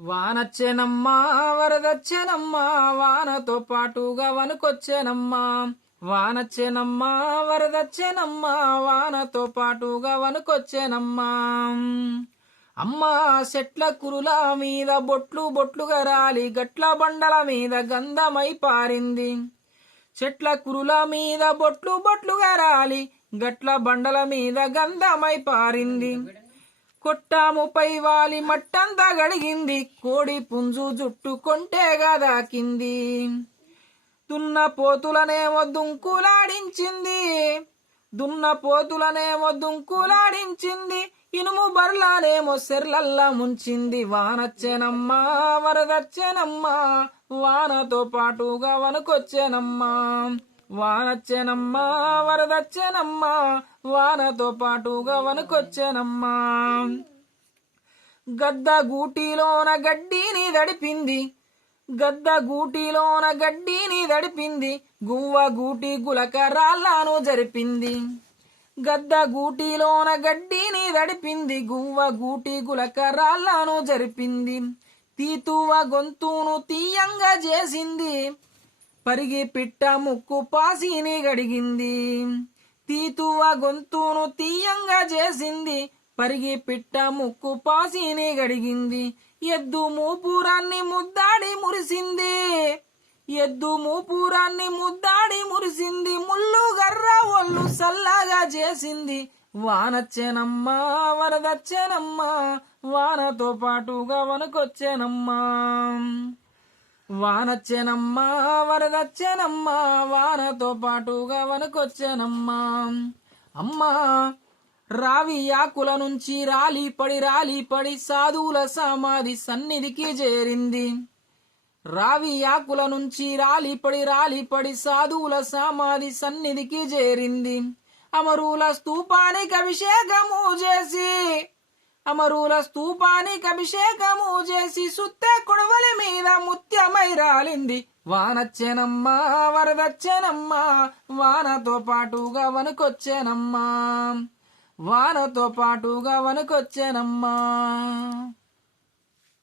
వానొచ్చెనమ్మా వరదొచ్చెనమ్మా వానతో పాటుగా వణుకొచ్చెనమ్మా. వానొచ్చెనమ్మా వరదొచ్చెనమ్మా వానతో పాటుగా వణుకొచ్చెనమ్మా. అమ్మా చెట్ల కురుల మీద బొట్లు బొట్లుగా రాలి గట్ల బండల మీద గంధమై పారింది. చెట్ల కురుల మీద బొట్లు బొట్లుగా రాలి గట్ల బండల మీద గంధమై పారింది. కొట్టాముపై వాలి మట్టంతా గడిగింది. కోడి పుంజు జుట్టు కొంటేగా దాకింది. దున్న పోతులనేమో దుంకులాడించింది. దున్న పోతులనేమో దుంకులాడించింది. ఇనుము బర్లానేమో సెర్లల్లా ముంచింది. వానొచ్చెనమ్మా వరదొచ్చెనమ్మా వానతో పాటుగా వణుకొచ్చెనమ్మా. వానొచ్చెనమ్మా వరదొచ్చెనమ్మా వానతో పాటుగా వణుకొచ్చెనమ్మా. గద్ద గూటిలోన గడ్డిని దడిపింది. గద్ద గూటిలోన గడ్డిని దడిపింది. గువ్వ గూటి గులక రాళ్ళను జరిపింది. గద్ద గూటిలోన గడ్డిని దడిపింది. గువ్వ గూటి గులక రాళ్ళను జరిపింది. తీతువ గొంతును తీయంగా చేసింది. పరిగి పిట్ట ముక్కు పాసిని గడిగింది. తీతువ గొంతును తీయంగా చేసింది. పరిగి పిట్ట ముక్కు పాసిని గడిగింది. ఎద్దు మూపురాన్ని ముద్దాడి మురిసింది. ఎద్దు మూపురాన్ని ముద్దాడి మురిసింది. ముళ్ళు గర్ర ఒళ్ళు సల్లగా చేసింది. వానొచ్చెనమ్మా వరదొచ్చెనమ్మా వానతో పాటుగా వణుకొచ్చెనమ్మా. వానొచ్చెనమ్మా వరదొచ్చెనమ్మా వానతో పాటుగా వణుకొచ్చెనమ్మా. అమ్మా రావి ఆకుల నుంచి రాలిపడి సాధువుల సమాధి సన్నిధికి చేరింది. రావి ఆకుల నుంచి రాలిపడి సాధువుల సమాధి సన్నిధికి చేరింది. అమరుల స్తూపానికి అభిషేకము చేసి అమరుల స్తూపానికి అభిషేకము చేసి సుత్తే కొడవల మీద ముత్యమై రాలింది. వానొచ్చెనమ్మా వరదొచ్చెనమ్మా వానతో పాటుగా వణుకొచ్చెనమ్మా. వానతో పాటుగా వణుకొచ్చెనమ్మా.